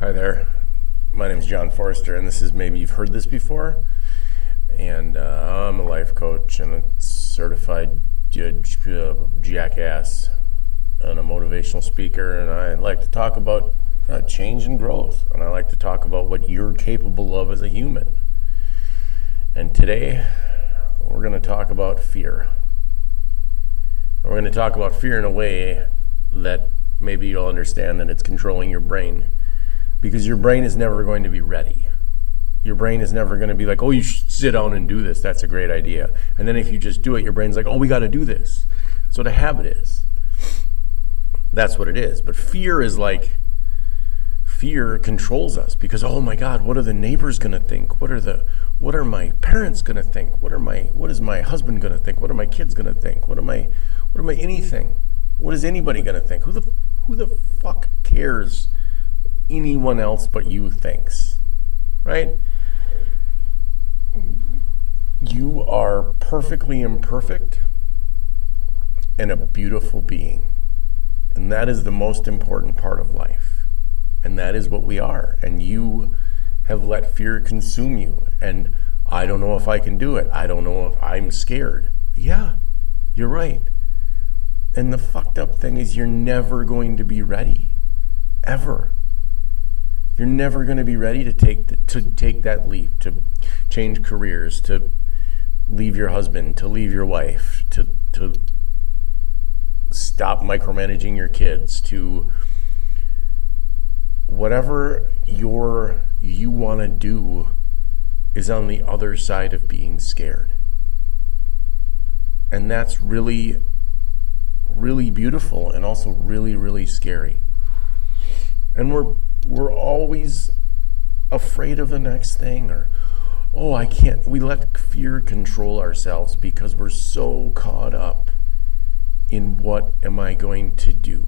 Hi there. My name is John Forrester, and this is, maybe you've heard this before, and I'm a life coach and a certified jackass and a motivational speaker, and I like to talk about change and growth, and I like to talk about what you're capable of as a human. And today, we're going to talk about fear. We're going to talk about fear in a way that maybe you'll understand that it's controlling your brain. Because your brain is never going to be ready. Your brain is never going to be like, oh, you should sit down and do this. That's a great idea. And then if you just do it, your brain's like, oh, we got to do this. That's what a habit is. That's what it is. But fear is like, fear controls us because, oh my God, what are the neighbors going to think? What are my parents going to think? What is my husband going to think? What are my kids going to think? What am I anything? What is anybody going to think? Who the fuck cares? Anyone else but you thinks, right? You are perfectly imperfect and a beautiful being. And that is the most important part of life. And that is what we are. And you have let fear consume you. And I don't know if I can do it. I don't know if I'm scared. Yeah, you're right. And the fucked up thing is you're never going to be ready. Ever. You're never going to be ready to take that leap, to change careers, to leave your husband, to leave your wife, to stop micromanaging your kids, to whatever you want to do is on the other side of being scared. And that's really, really beautiful and also really, really scary. And we're always afraid of the next thing, or, oh, I can't. We let fear control ourselves because we're so caught up in what am I going to do?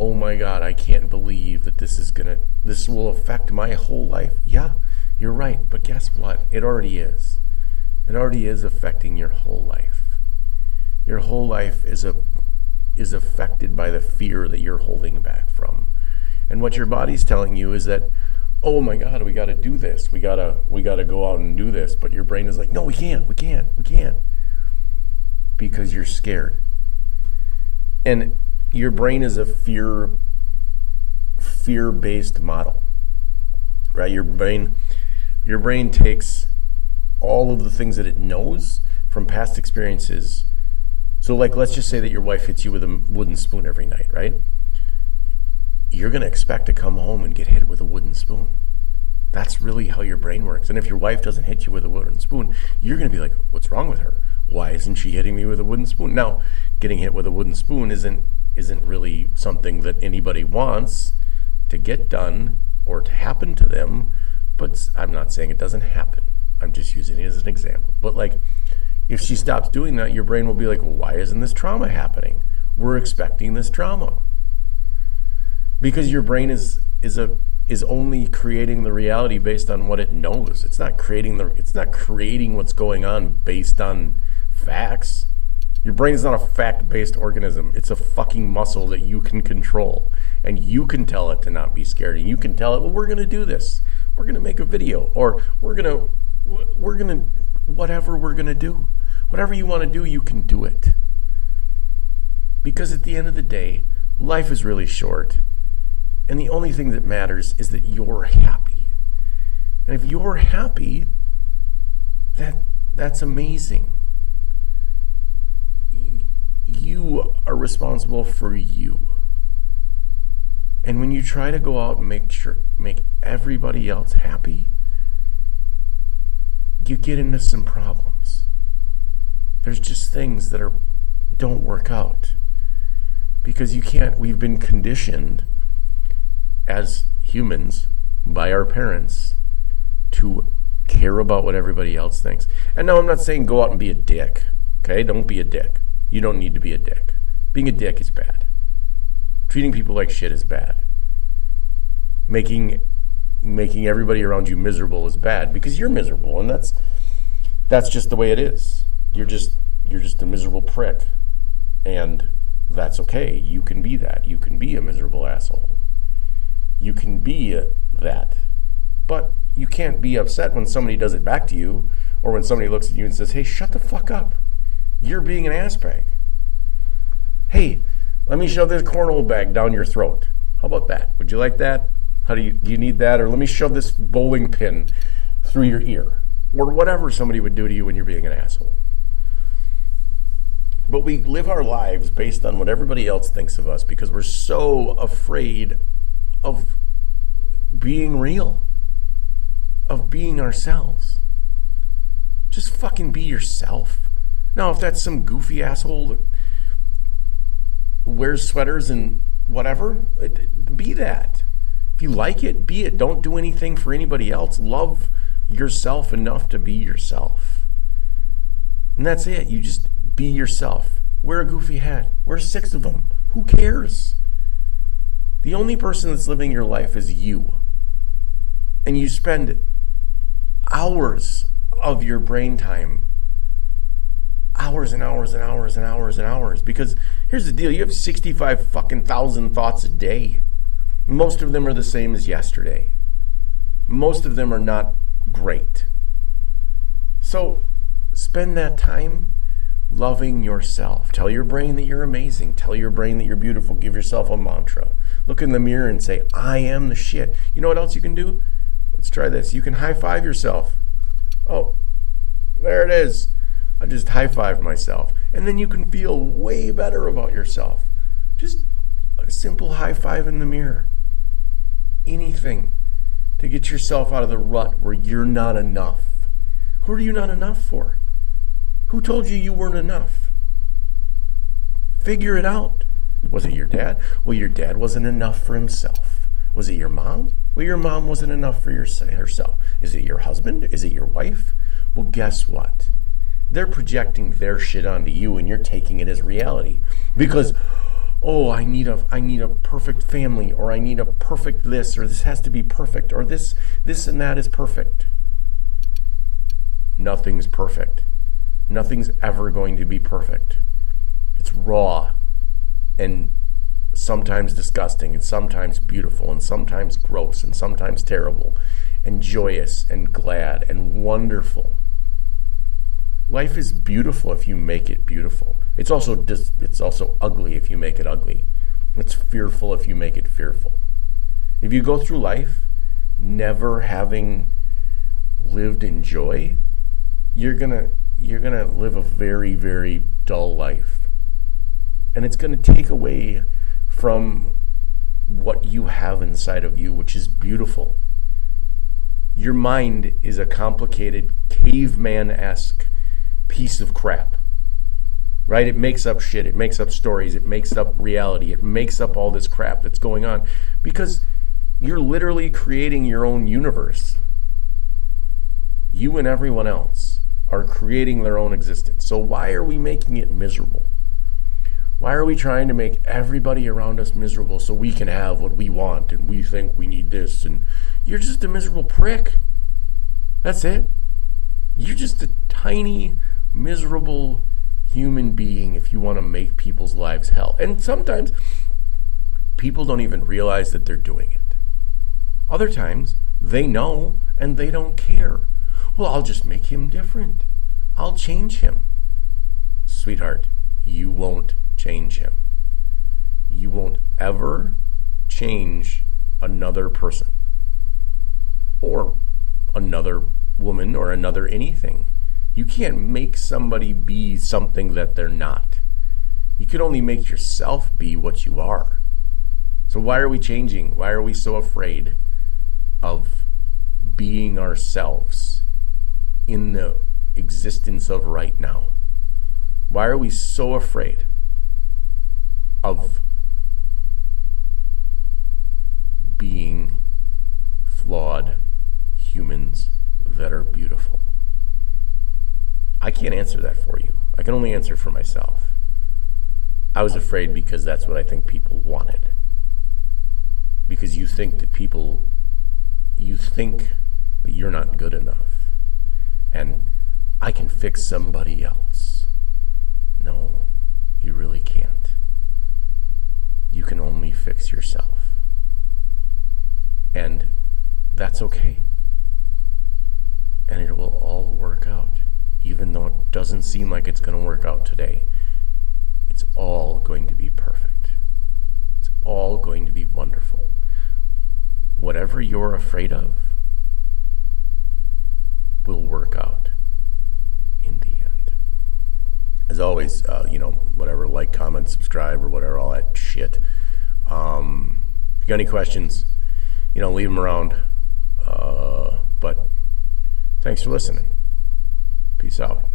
Oh my God, I can't believe that this will affect my whole life. Yeah, you're right. But guess what? It already is. It already is affecting your whole life. Your whole life is affected by the fear that you're holding back from. And what your body's telling you is that, oh my God, we got to do this. We gotta go out and do this. But your brain is like, no, we can't. Because you're scared. And your brain is a fear-based model, right? Your brain takes all of the things that it knows from past experiences. So like, let's just say that your wife hits you with a wooden spoon every night, right? You're going to expect to come home and get hit with a wooden spoon. That's really how your brain works. And if your wife doesn't hit you with a wooden spoon, you're going to be like, what's wrong with her? Why isn't she hitting me with a wooden spoon? Now, getting hit with a wooden spoon isn't really something that anybody wants to get done or to happen to them, but I'm not saying it doesn't happen. I'm just using it as an example. But like, if she stops doing that, your brain will be like, well, why isn't this trauma happening? We're expecting this trauma. Because your brain is only creating the reality based on what it knows. It's not creating what's going on based on facts. Your brain is not a fact-based organism. It's a fucking muscle that you can control. And you can tell it to not be scared. And you can tell it, well, we're going to do this. We're going to make a video. Or we're going to, whatever we're going to do. Whatever you want to do, you can do it. Because at the end of the day, life is really short. And the only thing that matters is that you're happy. And if you're happy, that's amazing. You are responsible for you. And when you try to go out and make everybody else happy, you get into some problems. There's just things that don't work out. Because we've been conditioned as humans by our parents to care about what everybody else thinks. And no, I'm not saying go out and be a dick. Okay? Don't be a dick. You don't need to be a dick. Being a dick is bad. Treating people like shit is bad. Making everybody around you miserable is bad because you're miserable, and that's just the way it is. You're just a miserable prick, and that's okay. You can be that. You can be a miserable asshole. You can be that. But you can't be upset when somebody does it back to you, or when somebody looks at you and says, hey, shut the fuck up. You're being an ass bag. Hey, let me shove this cornhole bag down your throat. How about that? Would you like that? Do you need that? Or let me shove this bowling pin through your ear. Or whatever somebody would do to you when you're being an asshole. But we live our lives based on what everybody else thinks of us because we're so afraid of being real, of being ourselves. Just fucking be yourself. Now, if that's some goofy asshole that wears sweaters and whatever, be that. If you like it, be it. Don't do anything for anybody else. Love yourself enough to be yourself. And that's it. You just be yourself. Wear a goofy hat. Wear 6 of them. Who cares? The only person that's living your life is you. And you spend hours of your brain time, hours and hours and hours and hours and hours. Because here's the deal, you have 65 fucking thousand thoughts a day. Most of them are the same as yesterday. Most of them are not great. So spend that time loving yourself. Tell your brain that you're amazing. Tell your brain that you're beautiful. Give yourself a mantra. Look in the mirror and say, I am the shit. You know what else you can do? Let's try this. You can high five yourself. Oh, there it is. I just high fived myself. And then you can feel way better about yourself. Just a simple high five in the mirror. Anything to get yourself out of the rut where you're not enough. Who are you not enough for? Who told you you weren't enough? Figure it out. Was it your dad? Well, your dad wasn't enough for himself. Was it your mom? Well, your mom wasn't enough for herself. Is it your husband? Is it your wife? Well, guess what? They're projecting their shit onto you and you're taking it as reality. Because, oh, I need a perfect family, or I need a perfect this, or this has to be perfect, or this and that is perfect. Nothing's perfect. Nothing's ever going to be perfect. It's raw and sometimes disgusting and sometimes beautiful and sometimes gross and sometimes terrible and joyous and glad and wonderful. Life is beautiful if you make it beautiful. It's also ugly if you make it ugly. It's fearful if you make it fearful. If you go through life never having lived in joy, you're gonna live a very, very dull life. And it's gonna take away from what you have inside of you, which is beautiful. Your mind is a complicated, caveman-esque piece of crap, right? It makes up shit, it makes up stories, it makes up reality, it makes up all this crap that's going on because you're literally creating your own universe. You and everyone else are creating their own existence. So why are we making it miserable? Why are we trying to make everybody around us miserable so we can have what we want and we think we need this? And you're just a miserable prick. That's it. You're just a tiny, miserable human being if you want to make people's lives hell. And sometimes people don't even realize that they're doing it. Other times they know and they don't care. Well, I'll just make him different. I'll change him. Sweetheart, you won't change him. You won't ever change another person or another woman or another anything. You can't make somebody be something that they're not. You can only make yourself be what you are. So why are we changing? Why are we so afraid of being ourselves in the existence of right now? Why are we so afraid of being flawed humans that are beautiful? I can't answer that for you. I can only answer for myself. I was afraid because that's what I think people wanted. Because you think that you're not good enough. And I can fix somebody else. No, you really can't. You can only fix yourself. And that's okay. And it will all work out, even though it doesn't seem like it's going to work out today. It's all going to be perfect. It's all going to be wonderful. Whatever you're afraid of will work out in the end. As always, whatever, like, comment, subscribe, or whatever, all that shit. If you got any questions, leave them around. But thanks for listening. Peace out.